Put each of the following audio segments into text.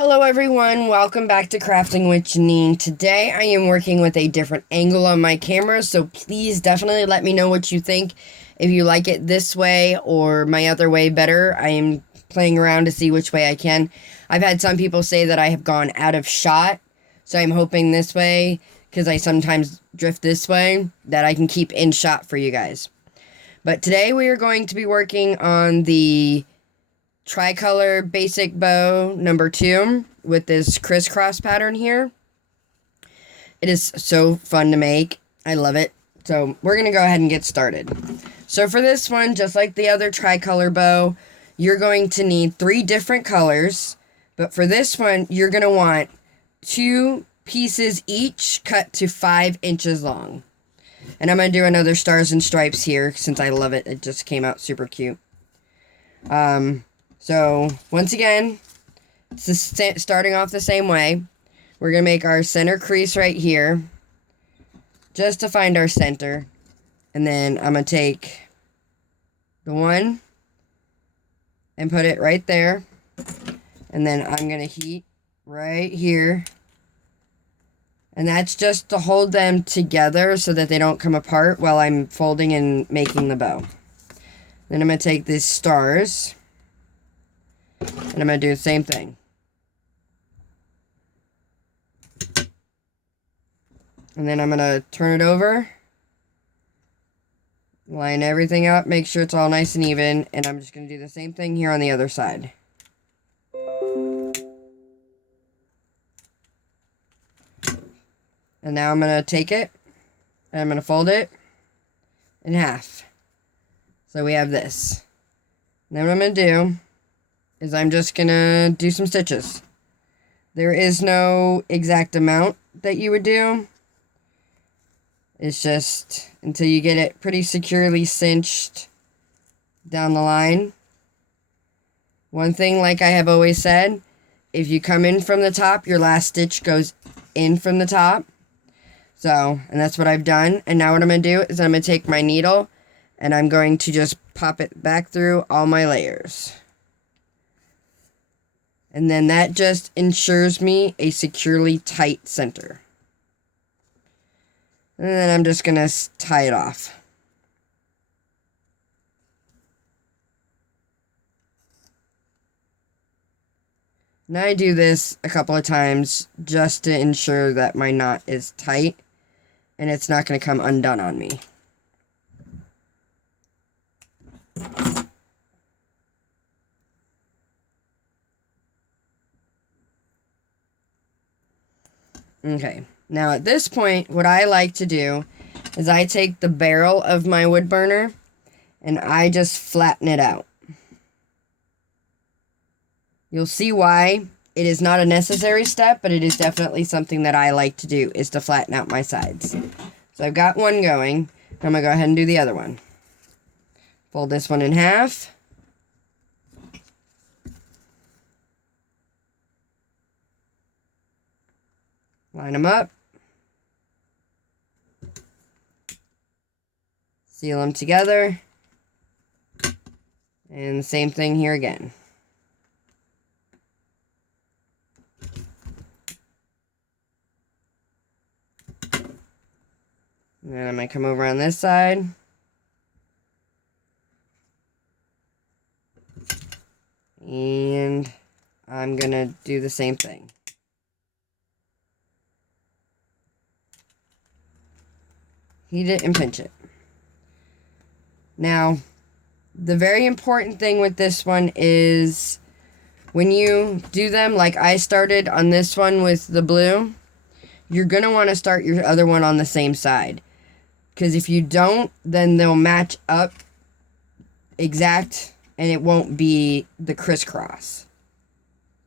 Hello everyone, welcome back to Crafting with Jeanine. Today I am working with a different angle on my camera, so please definitely let me know what you think. If you like it this way or my other way better, I am playing around to see which way I can. I've had some people say that I have gone out of shot, so I'm hoping this way, because I sometimes drift this way, that I can keep in shot for you guys. But today we are going to be working on the tricolor basic bow number 2 with this crisscross pattern here. It is so fun to make. I love it. So we're going to go ahead and get started. So for this one, just like the other tricolor bow, you're going to need 3 different colors. But for this one, you're going to want 2 pieces each cut to 5 inches long. And I'm going to do another stars and stripes here since I love it. It just came out super cute. So, once again, it's starting off the same way. We're going to make our center crease right here, just to find our center. And then I'm going to take the one and put it right there. And then I'm going to heat right here. And that's just to hold them together so that they don't come apart while I'm folding and making the bow. Then I'm going to take these stars. And I'm going to do the same thing. And then I'm going to turn it over. Line everything up. Make sure it's all nice and even. And I'm just going to do the same thing here on the other side. And now I'm going to take it. And I'm going to fold it in half. So we have this. And then what I'm going to do is I'm just gonna do some stitches. There is no exact amount that you would do. It's just until you get it pretty securely cinched down the line. One thing, like I have always said, if you come in from the top, your last stitch goes in from the top. So, and that's what I've done. And now what I'm gonna do is I'm gonna take my needle and I'm going to just pop it back through all my layers. And then that just ensures me a securely tight center. And then I'm just going to tie it off. Now I do this a couple of times just to ensure that my knot is tight and it's not going to come undone on me. Okay, now at this point, what I like to do is I take the barrel of my wood burner and I just flatten it out. You'll see why. It is not a necessary step, but it is definitely something that I like to do, is to flatten out my sides. So I've got one going. I'm going to go ahead and do the other one. Fold this one in half. Line them up. Seal them together. And the same thing here again. And then I'm going to come over on this side. And I'm going to do the same thing. Heat it and pinch it. Now, the very important thing with this one is when you do them, like I started on this one with the blue, you're going to want to start your other one on the same side. Because if you don't, then they'll match up exact and it won't be the crisscross.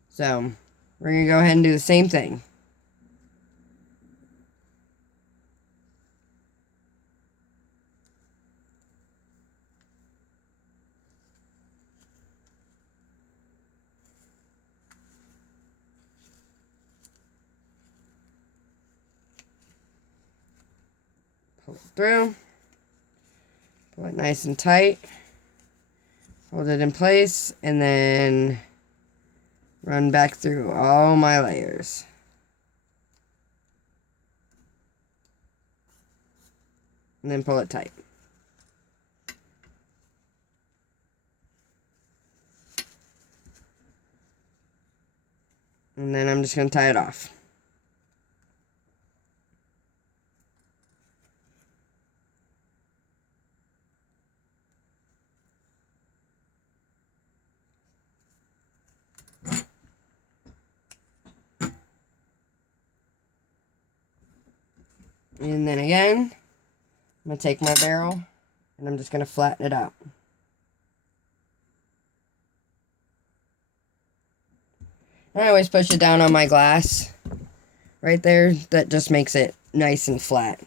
So, we're going to go ahead and do the same thing. Pull it through, pull it nice and tight, hold it in place, and then Run back through all my layers. And then pull it tight. And then I'm just going to tie it off. And then again, I'm going to take my barrel and I'm just going to flatten it out. I always push it down on my glass right there. That just makes it nice and flat.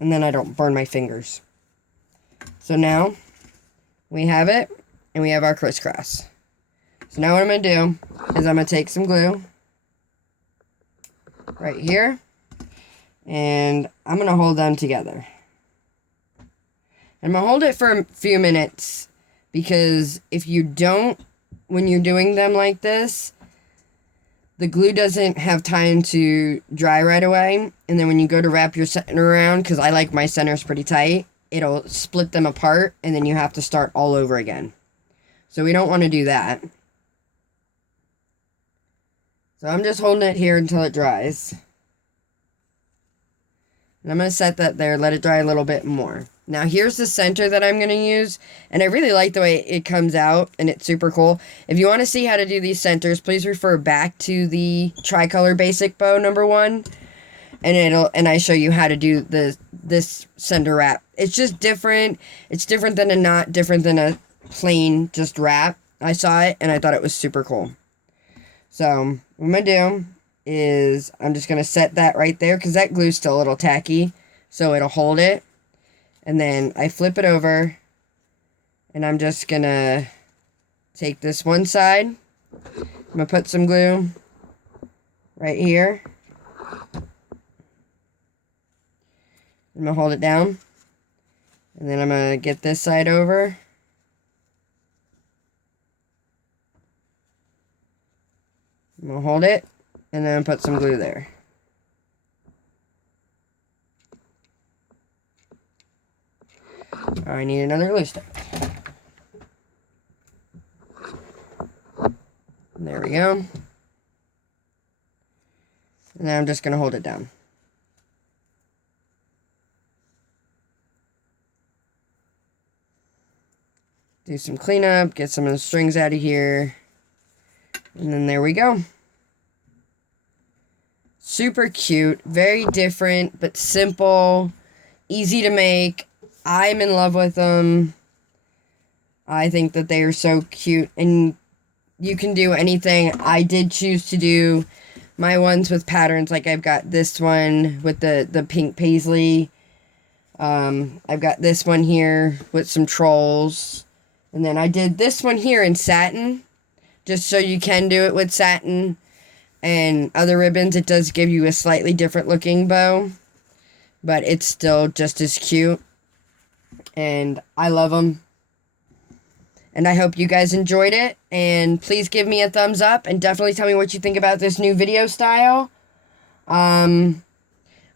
And then I don't burn my fingers. So now we have it and we have our crisscross. So now what I'm going to do is I'm going to take some glue right here. And I'm going to hold them together. I'm going to hold it for a few minutes because if you don't, when you're doing them like this, the glue doesn't have time to dry right away. And then when you go to wrap your center around, because I like my centers pretty tight, it'll split them apart and then you have to start all over again. So we don't want to do that. So I'm just holding it here until it dries. And I'm going to set that there, let it dry a little bit more. Now here's the center that I'm going to use, and I really like the way it comes out, and it's super cool. If you want to see how to do these centers, please refer back to the tricolor basic bow #1, and I show you how to do this center wrap. It's just different. It's different than a knot, different than a plain just wrap. I saw it, and I thought it was super cool. So what I'm going to do is I'm just going to set that right there because that glue's still a little tacky, so it'll hold it. And then I flip it over, and I'm just going to take this one side. I'm going to put some glue right here. I'm going to hold it down. And then I'm going to get this side over. I'm going to hold it, and then put some glue there. I need another glue stick. There we go. And now I'm just going to hold it down. Do some cleanup, get some of the strings out of here. And then there we go. Super cute, very different, but simple, easy to make. I'm in love with them. I think that they are so cute, and you can do anything. I did choose to do my ones with patterns, like I've got this one with the pink paisley. I've got this one here with some trolls, and then I did this one here in satin, just so you can do it with satin and other ribbons. It does give you a slightly different looking bow, but it's still just as cute. And I love them. And I hope you guys enjoyed it. And please give me a thumbs up. And definitely tell me what you think about this new video style. I'm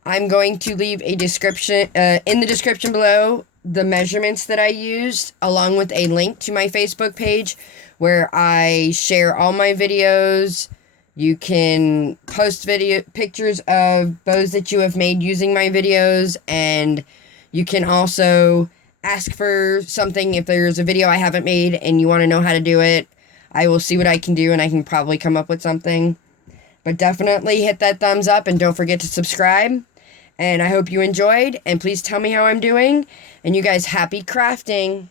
going to leave a description, in the description below, the measurements that I used, along with a link to my Facebook page where I share all my videos. You can post pictures of bows that you have made using my videos. And you can also ask for something if there's a video I haven't made and you want to know how to do it. I will see what I can do, and I can probably come up with something. But definitely hit that thumbs up, and don't forget to subscribe. And I hope you enjoyed, and please tell me how I'm doing. And you guys, happy crafting!